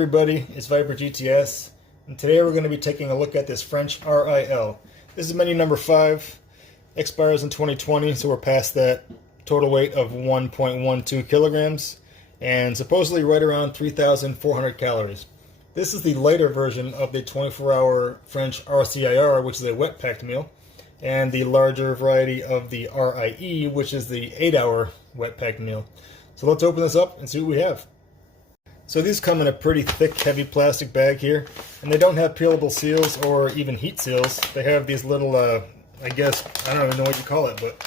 everybody, it's Vipergts, and today we're going to be taking a look at this French R.I.L. This is menu number 5, expires in 2020, so we're past that total weight of 1.12 kilograms, and supposedly right around 3,400 calories. This is the lighter version of the 24-hour French rcir, which is a wet packed meal, and the larger variety of the R.I.E, which is the 8-hour wet packed meal. So let's open this up and see what we have. So these come in a pretty thick, heavy plastic bag here, and they don't have peelable seals or even heat seals. They have these little, I guess, I don't even know what you call it, but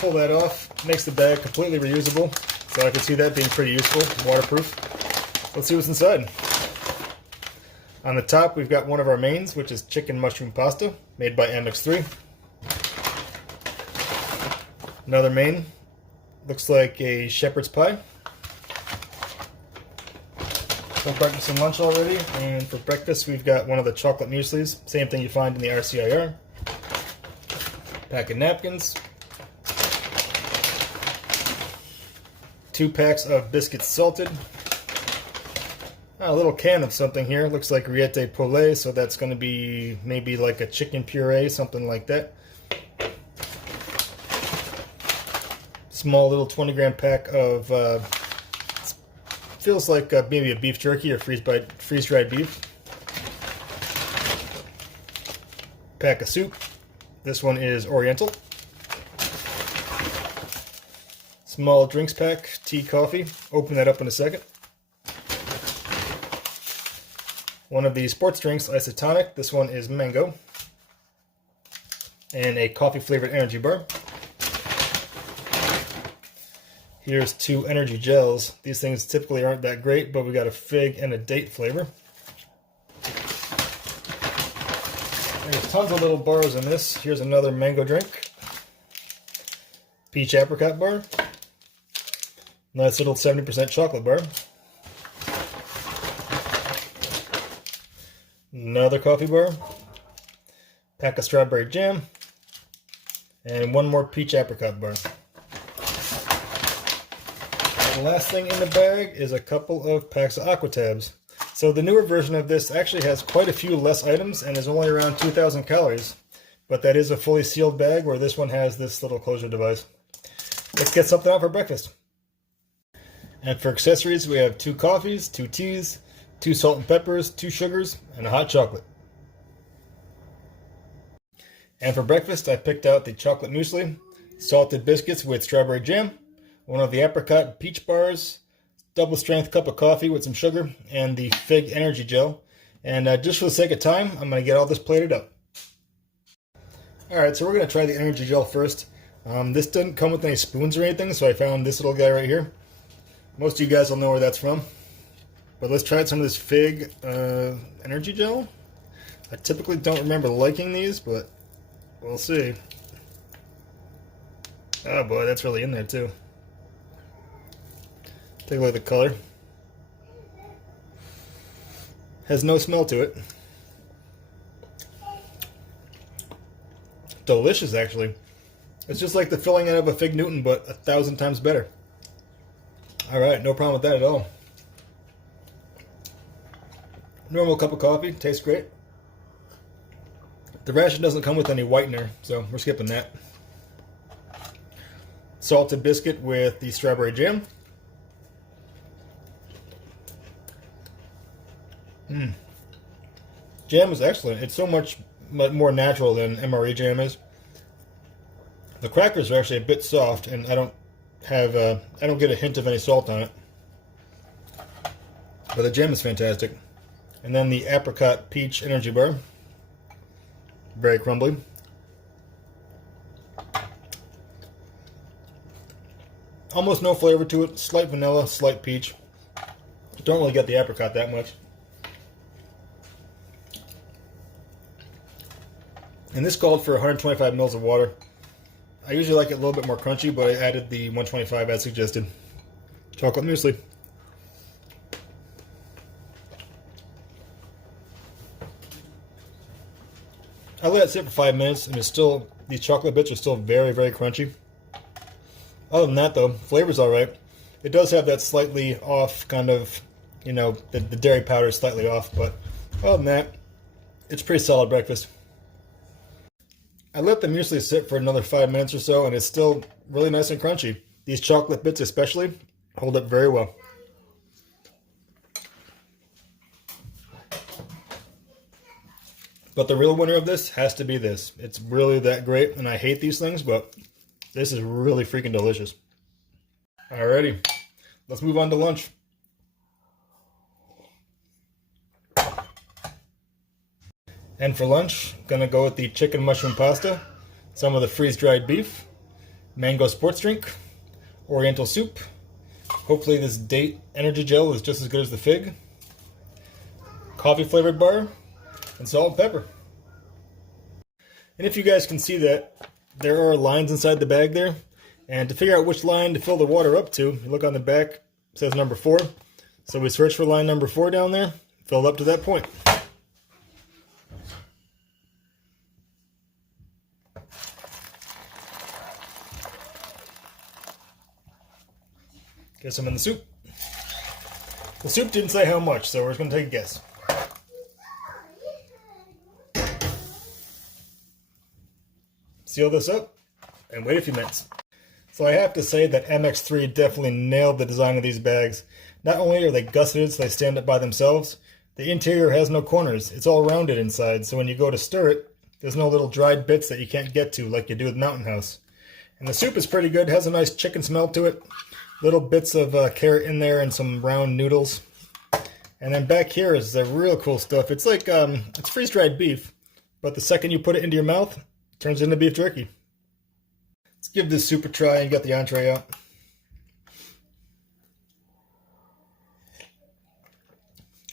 pull that off, makes the bag completely reusable. So I can see that being pretty useful, waterproof. Let's see what's inside. On the top, we've got one of our mains, which is chicken mushroom pasta, made by MX3. Another main, looks like a shepherd's pie. Some breakfast and lunch already, and for breakfast we've got one of the chocolate mueslis, same thing you find in the rcir. Pack of napkins. 2 packs of biscuits salted. A little can of something here, looks like rilleté poulet, so that's going to be maybe like a chicken puree, something like that. Small little 20-gram pack of feels like maybe a beef jerky or freeze-dried beef. Pack of soup. This one is Oriental. Small drinks pack, tea, coffee. Open that up in a second. One of the sports drinks, isotonic. This one is mango. And a coffee-flavored energy bar. Here's 2 energy gels. These things typically aren't that great, but we got a fig and a date flavor. There's tons of little bars in this. Here's another mango drink. Peach apricot bar. Nice little 70% chocolate bar. Another coffee bar. Pack of strawberry jam. And one more peach apricot bar. The last thing in the bag is a couple of packs of aqua tabs. So the newer version of this actually has quite a few less items and is only around 2,000 calories. But that is a fully sealed bag, where this one has this little closure device. Let's get something out for breakfast. And for accessories, we have 2 coffees, 2 teas, 2 salt and peppers, 2 sugars, and a hot chocolate. And for breakfast, I picked out the chocolate muesli, salted biscuits with strawberry jam, one of the apricot peach bars, double strength cup of coffee with some sugar, and the fig energy gel. And just for the sake of time, I'm going to get all this plated up. Alright, so we're going to try the energy gel first. This doesn't come with any spoons or anything, so I found this little guy right here. Most of you guys will know where that's from. But let's try some of this fig energy gel. I typically don't remember liking these, but we'll see. Oh boy, that's really in there too. Take a look at the color. Has no smell to it. Delicious, actually. It's just like the filling out of a Fig Newton, but 1,000 times better. Alright, no problem with that at all. Normal cup of coffee, tastes great. The ration doesn't come with any whitener, so we're skipping that. Salted biscuit with the strawberry jam. Jam is excellent. It's so much more natural than MRE jam is. The crackers are actually a bit soft, and I don't get a hint of any salt on it. But the jam is fantastic. And then the apricot peach energy bar. Very crumbly. Almost no flavor to it. Slight vanilla, slight peach. Don't really get the apricot that much. And this called for 125 mils of water. I usually like it a little bit more crunchy, but I added the 125 as suggested. Chocolate muesli. I let it sit for 5 minutes, and it's still, these chocolate bits are still very, very crunchy. Other than that, though, flavor's alright. It does have that slightly off kind of You know, the dairy powder is slightly off, but other than that, it's pretty solid breakfast. I let the muesli sit for another 5 minutes or so, and it's still really nice and crunchy. These chocolate bits especially hold up very well. But the real winner of this has to be this. It's really that great, and I hate these things, but this is really freaking delicious. Alrighty, let's move on to lunch. And for lunch, I'm gonna go with the chicken mushroom pasta, some of the freeze-dried beef, mango sports drink, oriental soup. Hopefully this date energy gel is just as good as the fig. Coffee flavored bar, and salt and pepper. And if you guys can see that, there are lines inside the bag there. And to figure out which line to fill the water up to, you look on the back, it says number 4. So we search for line number 4 down there, fill it up to that point. Get some in the soup. The soup didn't say how much, so we're just going to take a guess. Seal this up and wait a few minutes. So I have to say that MX3 definitely nailed the design of these bags. Not only are they gusseted so they stand up by themselves, the interior has no corners. It's all rounded inside, so when you go to stir it, there's no little dried bits that you can't get to like you do with Mountain House. And the soup is pretty good, has a nice chicken smell to it. Little bits of carrot in there and some round noodles. And then back here is the real cool stuff. It's like, it's freeze-dried beef, but the second you put it into your mouth, it turns into beef jerky. Let's give this soup a try and get the entree out.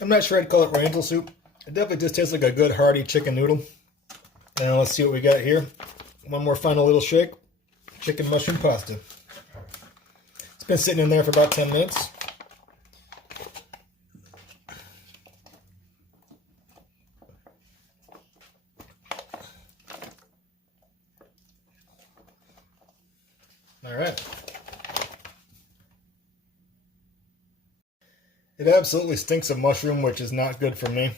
I'm not sure I'd call it oriental soup. It definitely just tastes like a good hearty chicken noodle. And let's see what we got here. One more final little shake. Chicken mushroom pasta. It's been sitting in there for about 10 minutes. All right. It absolutely stinks of mushroom, which is not good for me.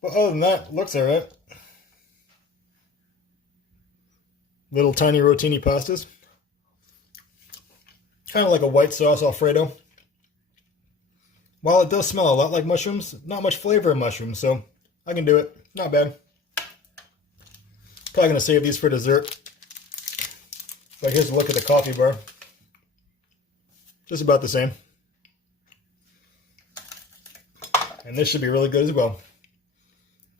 But other than that, it looks all right. Little tiny rotini pastas. Kind of like a white sauce Alfredo. While it does smell a lot like mushrooms, not much flavor in mushrooms, so I can do it. Not bad. Probably going to save these for dessert. But here's a look at the coffee bar. Just about the same. And this should be really good as well.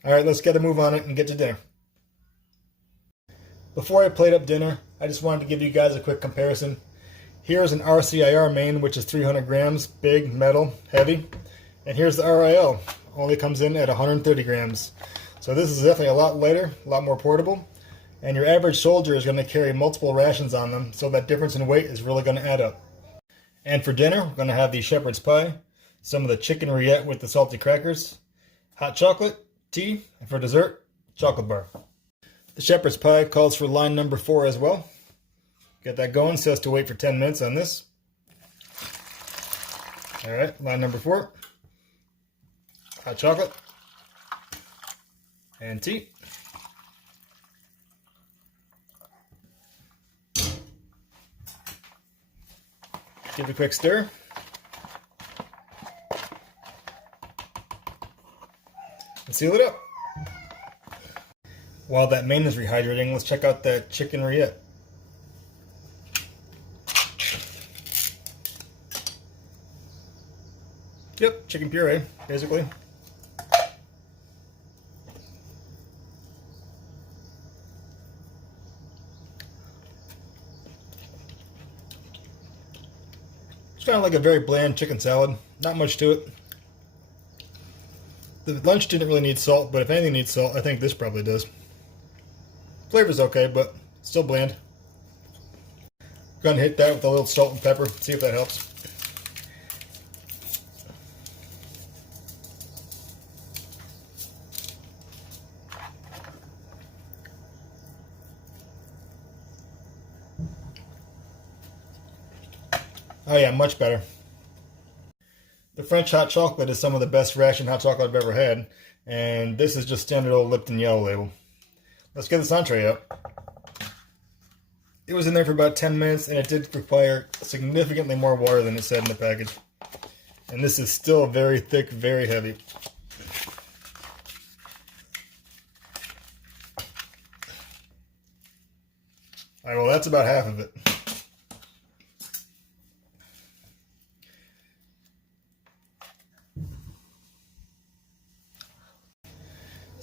Alright, let's get a move on it and get to dinner. Before I plate up dinner, I just wanted to give you guys a quick comparison. Here's an rcir main, which is 300 grams, big, metal, heavy. And here's the R.I.L, only comes in at 130 grams. So this is definitely a lot lighter, a lot more portable. And your average soldier is going to carry multiple rations on them, so that difference in weight is really going to add up. And for dinner, we're going to have the shepherd's pie, some of the chicken rillette with the salty crackers, hot chocolate, tea, and for dessert, chocolate bar. The shepherd's pie calls for line number 4 as well. Get that going, says to wait for 10 minutes on this. Alright, line number 4. Hot chocolate. And tea. Give it a quick stir. And seal it up. While that main is rehydrating, let's check out that chicken rillette. Yep, chicken puree, basically. It's kind of like a very bland chicken salad. Not much to it. The lunch didn't really need salt, but if anything needs salt, I think this probably does. Flavor's okay, but still bland. Gonna hit that with a little salt and pepper, see if that helps. Oh yeah, much better. The French hot chocolate is some of the best Ration hot chocolate I've ever had. And this is just standard old Lipton Yellow Label. Let's get this entree out. It was in there for about 10 minutes, and it did require significantly more water than it said in the package. And this is still very thick, very heavy. Alright, well that's about half of it.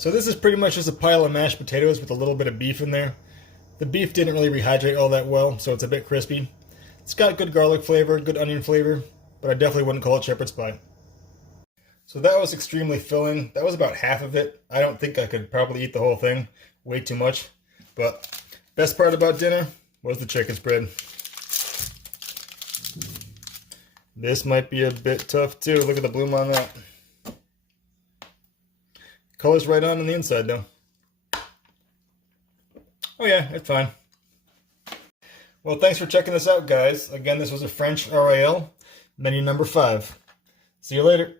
So this is pretty much just a pile of mashed potatoes with a little bit of beef in there. The beef didn't really rehydrate all that well, so it's a bit crispy. It's got good garlic flavor, good onion flavor, but I definitely wouldn't call it shepherd's pie. So that was extremely filling. That was about half of it. I don't think I could probably eat the whole thing. Way too much. But best part about dinner was the chicken spread. This might be a bit tough too. Look at the bloom on that. Color's right on the inside though. Oh yeah, it's fine. Well, thanks for checking this out, guys. Again, this was a French R.I.L. menu number 5. See you later.